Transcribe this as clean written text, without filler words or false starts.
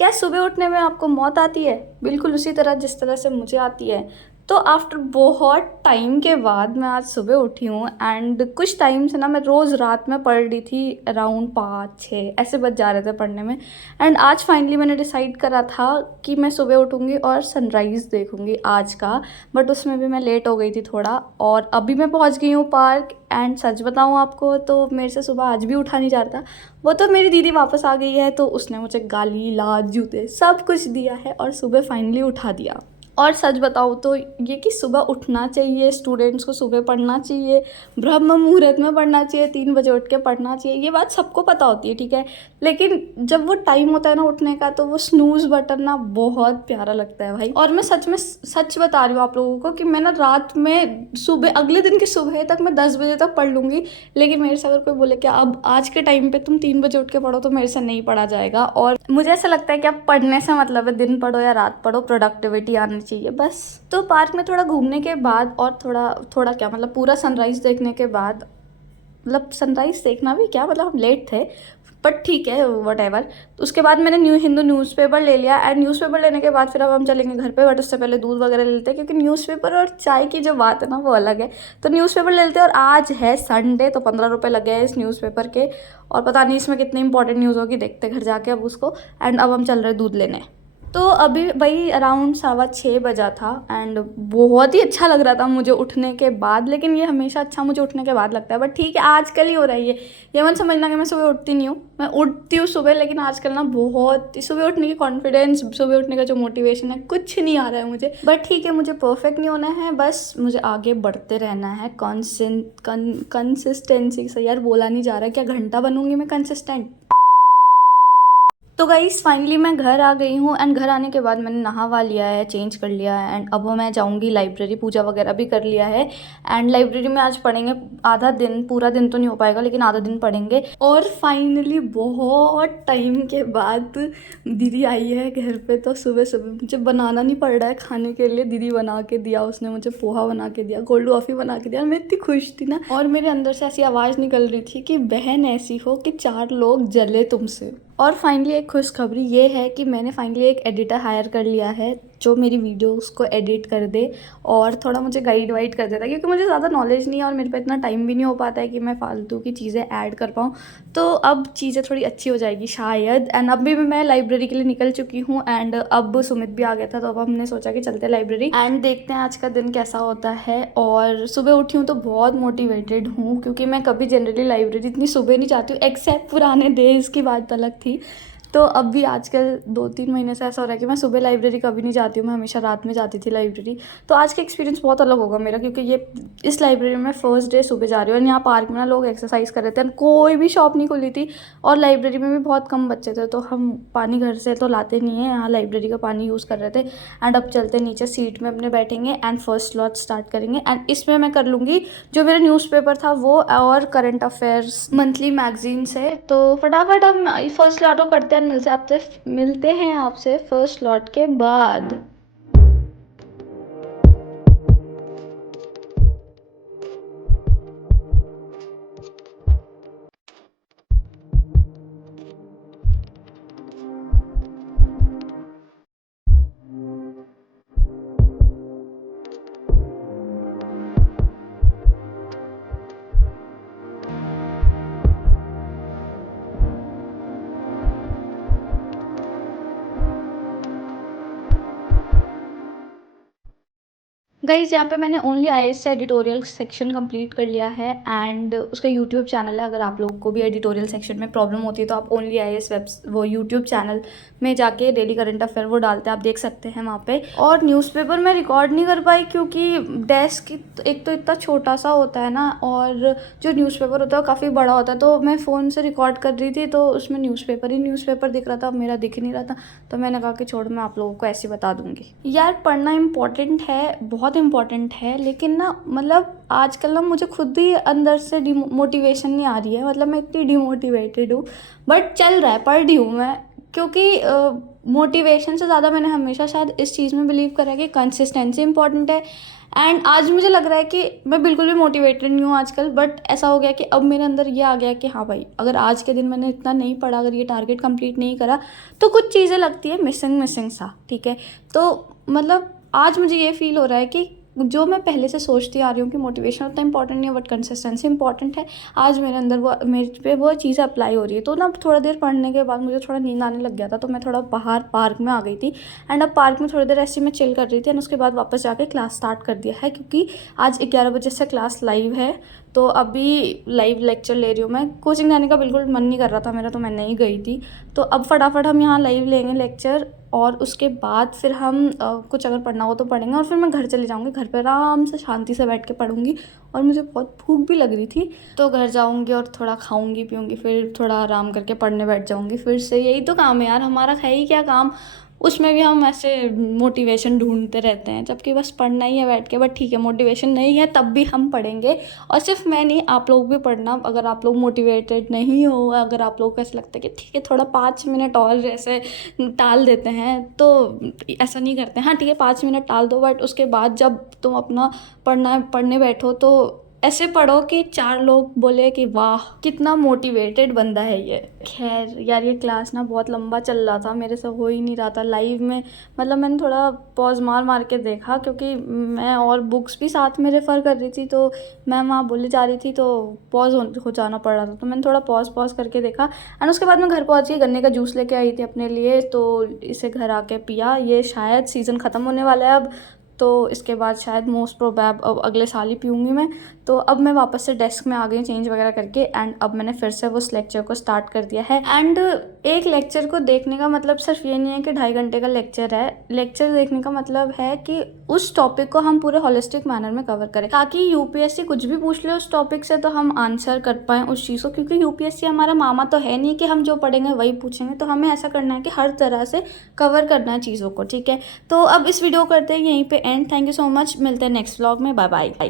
क्या सुबह उठने में आपको मौत आती है? बिल्कुल उसी तरह जिस तरह से मुझे आती है। तो आफ्टर बहुत टाइम के बाद मैं आज सुबह उठी हूँ एंड कुछ टाइम से ना मैं रोज़ रात में पढ़ रही थी, अराउंड 5-6 ऐसे बज जा रहे थे पढ़ने में। एंड आज फाइनली मैंने डिसाइड करा था कि मैं सुबह उठूँगी और सनराइज़ देखूँगी आज का। बट उसमें भी मैं लेट हो गई थी थोड़ा, और अभी मैं पहुँच गई हूँ पार्क। एंड सच बताऊँ आपको तो मेरे से सुबह आज भी उठा नहीं जा रहा था। वो तो मेरी दीदी वापस आ गई है तो उसने मुझे गाली, लात, जूते सब कुछ दिया है और सुबह फाइनली उठा दिया। और सच बताऊँ तो ये कि सुबह उठना चाहिए, स्टूडेंट्स को सुबह पढ़ना चाहिए, ब्रह्म मुहूर्त में पढ़ना चाहिए, 3 बजे उठ के पढ़ना चाहिए, ये बात सबको पता होती है, ठीक है। लेकिन जब वो टाइम होता है ना उठने का, तो वो स्नूज़ बटन ना बहुत प्यारा लगता है भाई। और मैं सच में सच बता रही हूँ आप लोगों को कि मैं ना रात में सुबह, अगले दिन की सुबह तक मैं 10 बजे तक पढ़ लूँगी। लेकिन मेरे से अगर कोई बोले कि अब आज के टाइम पे तुम 3 बजे उठ के पढ़ो, तो मेरे से नहीं पढ़ा जाएगा। और मुझे ऐसा लगता है कि अब पढ़ने से मतलब है दिन पढ़ो या रात पढ़ो, प्रोडक्टिविटी आनी चाहिए बस। तो पार्क में थोड़ा घूमने के बाद और थोड़ा थोड़ा क्या मतलब पूरा सनराइज़ देखने के बाद, मतलब सनराइज़ देखना भी क्या, मतलब हम लेट थे बट ठीक है वट एवर। तो उसके बाद मैंने न्यू हिंदू न्यूज़पेपर ले लिया एंड न्यूज़पेपर लेने के बाद फिर अब हम चलेंगे घर पे। बट उससे पहले दूध वगैरह ले लेते हैं, क्योंकि न्यूज़पेपर और चाय की जो बात है ना वो अलग है। तो न्यूज़पेपर ले लेते हैं, और आज है संडे तो 15 रुपये लगे हैं इस न्यूज़पेपर के। और पता नहीं इसमें कितनी इंपॉर्टेंट न्यूज़ होगी, देखते घर जाके अब उसको। एंड अब हम चल रहे दूध लेने। तो अभी वही अराउंड 6:15 बजा था एंड बहुत ही अच्छा लग रहा था मुझे उठने के बाद। लेकिन ये हमेशा अच्छा मुझे उठने के बाद लगता है, बट ठीक है आजकल ही हो रहा है ये मत समझना कि मैं सुबह उठती नहीं हूँ। मैं उठती हूँ सुबह, लेकिन आजकल ना बहुत सुबह उठने की कॉन्फिडेंस, सुबह उठने का जो मोटिवेशन है, कुछ नहीं आ रहा है मुझे। बट ठीक है, मुझे परफेक्ट नहीं होना है, बस मुझे आगे बढ़ते रहना है। कंसिस्टेंसी से यार बोला नहीं जा रहा, क्या घंटा बनूंगी मैं कंसिस्टेंट। तो गाइस फाइनली मैं घर आ गई हूँ एंड घर आने के बाद मैंने नहा वा लिया है, चेंज कर लिया है एंड अब मैं जाऊँगी लाइब्रेरी, पूजा वगैरह भी कर लिया है। एंड लाइब्रेरी में आज पढ़ेंगे आधा दिन, पूरा दिन तो नहीं हो पाएगा लेकिन आधा दिन पढ़ेंगे। और फाइनली बहुत टाइम के बाद दीदी आई है घर पे। तो सुबह सुबह मुझे बनाना नहीं पड़ रहा है खाने के लिए, दीदी बना के दिया, उसने मुझे पोहा बना के दिया, कोल्ड कॉफ़ी बना के दिया। मैं इतनी खुश थी ना, और मेरे अंदर से ऐसी आवाज़ निकल रही थी कि बहन ऐसी हो कि 4 लोग जले तुमसे। और फाइनली एक खुशखबरी ये है कि मैंने फाइनली एक एडिटर हायर कर लिया है जो मेरी वीडियोस को एडिट कर दे और थोड़ा मुझे गाइड वाइड कर देता है, क्योंकि मुझे ज़्यादा नॉलेज नहीं है और मेरे पे इतना टाइम भी नहीं हो पाता है कि मैं फालतू की चीज़ें ऐड कर पाऊँ। तो अब चीज़ें थोड़ी अच्छी हो जाएगी शायद। एंड अभी भी मैं लाइब्रेरी के लिए निकल चुकी हूँ एंड अब सुमित भी आ गया था, तो अब हमने सोचा कि चलते हैं लाइब्रेरी एंड देखते हैं आज का दिन कैसा होता है। और सुबह उठी हूँ तो बहुत मोटिवेटेड हूँ, क्योंकि मैं कभी जनरली लाइब्रेरी इतनी सुबह नहीं जाती हूँ, एक्सेप्ट पुराने डेज की बात अलग थी। तो अब भी आजकल 2-3 महीने से ऐसा हो रहा है कि मैं सुबह लाइब्रेरी कभी नहीं जाती हूँ, मैं हमेशा रात में जाती थी लाइब्रेरी। तो आज का एक्सपीरियंस बहुत अलग होगा मेरा, क्योंकि ये इस लाइब्रेरी में फर्स्ट डे सुबह जा रही हूँ। और यहाँ पार्क में ना लोग एक्सरसाइज कर रहे थे, कोई भी शॉप नहीं खुली थी और लाइब्रेरी में भी बहुत कम बच्चे थे। तो हम पानी घर से तो लाते नहीं हैं, यहाँ लाइब्रेरी का पानी यूज़ कर रहे थे। एंड अब चलते नीचे सीट में अपने बैठेंगे एंड फर्स्ट स्लॉट स्टार्ट करेंगे। एंड इसमें मैं कर लूँगी जो मेरा न्यूज़पेपर था वो, और करंट अफेयर्स मंथली मैगजीन से। तो फटाफट हम फर्स्ट स्लॉट को करते हैं, मिलते हैं आपसे फर्स्ट स्लॉट के बाद। गाइज़ यहाँ पे मैंने ओनली आईएएस से एडिटोरियल सेक्शन कंप्लीट कर लिया है एंड उसका यूट्यूब चैनल है। अगर आप लोगों को भी एडिटोरियल सेक्शन में प्रॉब्लम होती है तो आप ओनली आईएएस वो यूट्यूब चैनल में जाके डेली करंट अफेयर वो डालते हैं, आप देख सकते हैं वहाँ पे। और न्यूज़पेपर मैं रिकॉर्ड नहीं कर पाई क्योंकि डेस्क एक तो इतना छोटा सा होता है ना, और जो न्यूज़पेपर होता है वो काफ़ी बड़ा होता है। तो मैं फ़ोन से रिकॉर्ड कर रही थी तो उसमें न्यूज़पेपर दिख रहा था, मेरा दिख नहीं रहा था। तो मैंने कहा कि छोड़, मैं आप लोगों को ऐसे बता दूंगी। यार पढ़ना इंपॉर्टेंट है, बहुत इंपॉर्टेंट है, लेकिन ना मतलब आजकल ना मुझे खुद ही अंदर से मोटिवेशन नहीं आ रही है। मतलब मैं इतनी डिमोटिवेटेड हूँ, बट चल रहा है, पढ़ रही हूँ मैं, क्योंकि मोटिवेशन से ज़्यादा मैंने हमेशा शायद इस चीज़ में बिलीव करा है कि कंसिस्टेंसी इंपॉर्टेंट है। एंड आज मुझे लग रहा है कि मैं बिल्कुल भी मोटिवेटेड नहीं हूँ आजकल, बट ऐसा हो गया कि अब मेरे अंदर ये आ गया कि हाँ भाई, अगर आज के दिन मैंने इतना नहीं पढ़ा, अगर ये टारगेट कंप्लीट नहीं करा, तो कुछ चीज़ें लगती है मिसिंग सा, ठीक है। तो मतलब आज मुझे ये फील हो रहा है कि जो मैं पहले से सोचती आ रही हूँ कि मोटिवेशन उतना इंपॉर्टेंट नहीं है बट कंसिस्टेंसी इंपॉर्टेंट है, आज मेरे अंदर वो, मेरे पे वो चीज़ें अप्लाई हो रही है। तो ना थोड़ा देर पढ़ने के बाद मुझे थोड़ा नींद आने लग गया था, तो मैं थोड़ा बाहर पार्क में आ गई थी। एंड अब पार्क में थोड़ी देर ऐसे मैं चिल कर रही थी, एंड उसके बाद वापस जाके क्लास स्टार्ट कर दिया है, क्योंकि आज 11 बजे से क्लास लाइव है। तो अभी लाइव लेक्चर ले रही हूँ मैं। कोचिंग जाने का बिल्कुल मन नहीं कर रहा था मेरा, तो मैं नहीं गई थी। तो अब फटाफट हम यहाँ लाइव लेंगे लेक्चर, और उसके बाद फिर हम कुछ अगर पढ़ना हो तो पढ़ेंगे, और फिर मैं घर चले जाऊँगी। घर पे आराम से शांति से बैठ के पढ़ूँगी, और मुझे बहुत भूख भी लग रही थी, तो घर जाऊँगी और थोड़ा खाऊँगी पीऊँगी, फिर थोड़ा आराम करके पढ़ने बैठ जाऊँगी फिर से। यही तो काम है यार हमारा, है ही क्या काम। उसमें भी हम ऐसे मोटिवेशन ढूंढते रहते हैं, जबकि बस पढ़ना ही है बैठ के। बट ठीक है, मोटिवेशन नहीं है तब भी हम पढ़ेंगे, और सिर्फ मैं नहीं, आप लोग भी पढ़ना। अगर आप लोग मोटिवेटेड नहीं हो, अगर आप लोग को ऐसा लगता है कि ठीक है थोड़ा 5 मिनट और ऐसे टाल देते हैं, तो ऐसा नहीं करते हैं। हाँ ठीक है, 5 मिनट टाल दो, बट उसके बाद जब तुम अपना पढ़ने बैठो तो ऐसे पढ़ो कि 4 लोग बोले कि वाह कितना मोटिवेटेड बंदा है ये। खैर यार, ये क्लास ना बहुत लंबा चल रहा था, मेरे से हो ही नहीं रहा था लाइव में। मतलब मैंने थोड़ा पॉज मार के देखा, क्योंकि मैं और बुक्स भी साथ में रेफ़र कर रही थी, तो मैं वहाँ बोले जा रही थी, तो पॉज हो जाना पड़ रहा था। तो मैंने थोड़ा पॉज करके देखा, एंड उसके बाद मैं घर पहुँची, गन्ने का जूस लेके आई थी अपने लिए, तो इसे घर आके पिया। ये शायद सीज़न ख़त्म होने वाला है अब, तो इसके बाद शायद मोस्ट प्रोबेब अब अगले साल ही पीऊँगी मैं। तो अब मैं वापस से डेस्क में आ गई चेंज वगैरह करके, एंड अब मैंने फिर से उस लेक्चर को स्टार्ट कर दिया है। एंड एक लेक्चर को देखने का मतलब सिर्फ ये नहीं है कि 2.5 घंटे का लेक्चर है। लेक्चर देखने का मतलब है कि उस टॉपिक को हम पूरे होलिस्टिक मैनर में कवर करें, ताकि यूपीएससी कुछ भी पूछ ले उस टॉपिक से, तो हम आंसर कर पाएँ उस चीज़ को। क्योंकि यूपीएससी हमारा मामा तो है नहीं कि हम जो पढ़ेंगे वही पूछेंगे, तो हमें ऐसा करना है कि हर तरह से कवर करना है चीज़ों को, ठीक है। तो अब इस वीडियो करते हैं यहीं पे and. Thank you so much, मिलते हैं नेक्स्ट व्लॉग में, बाय बाय।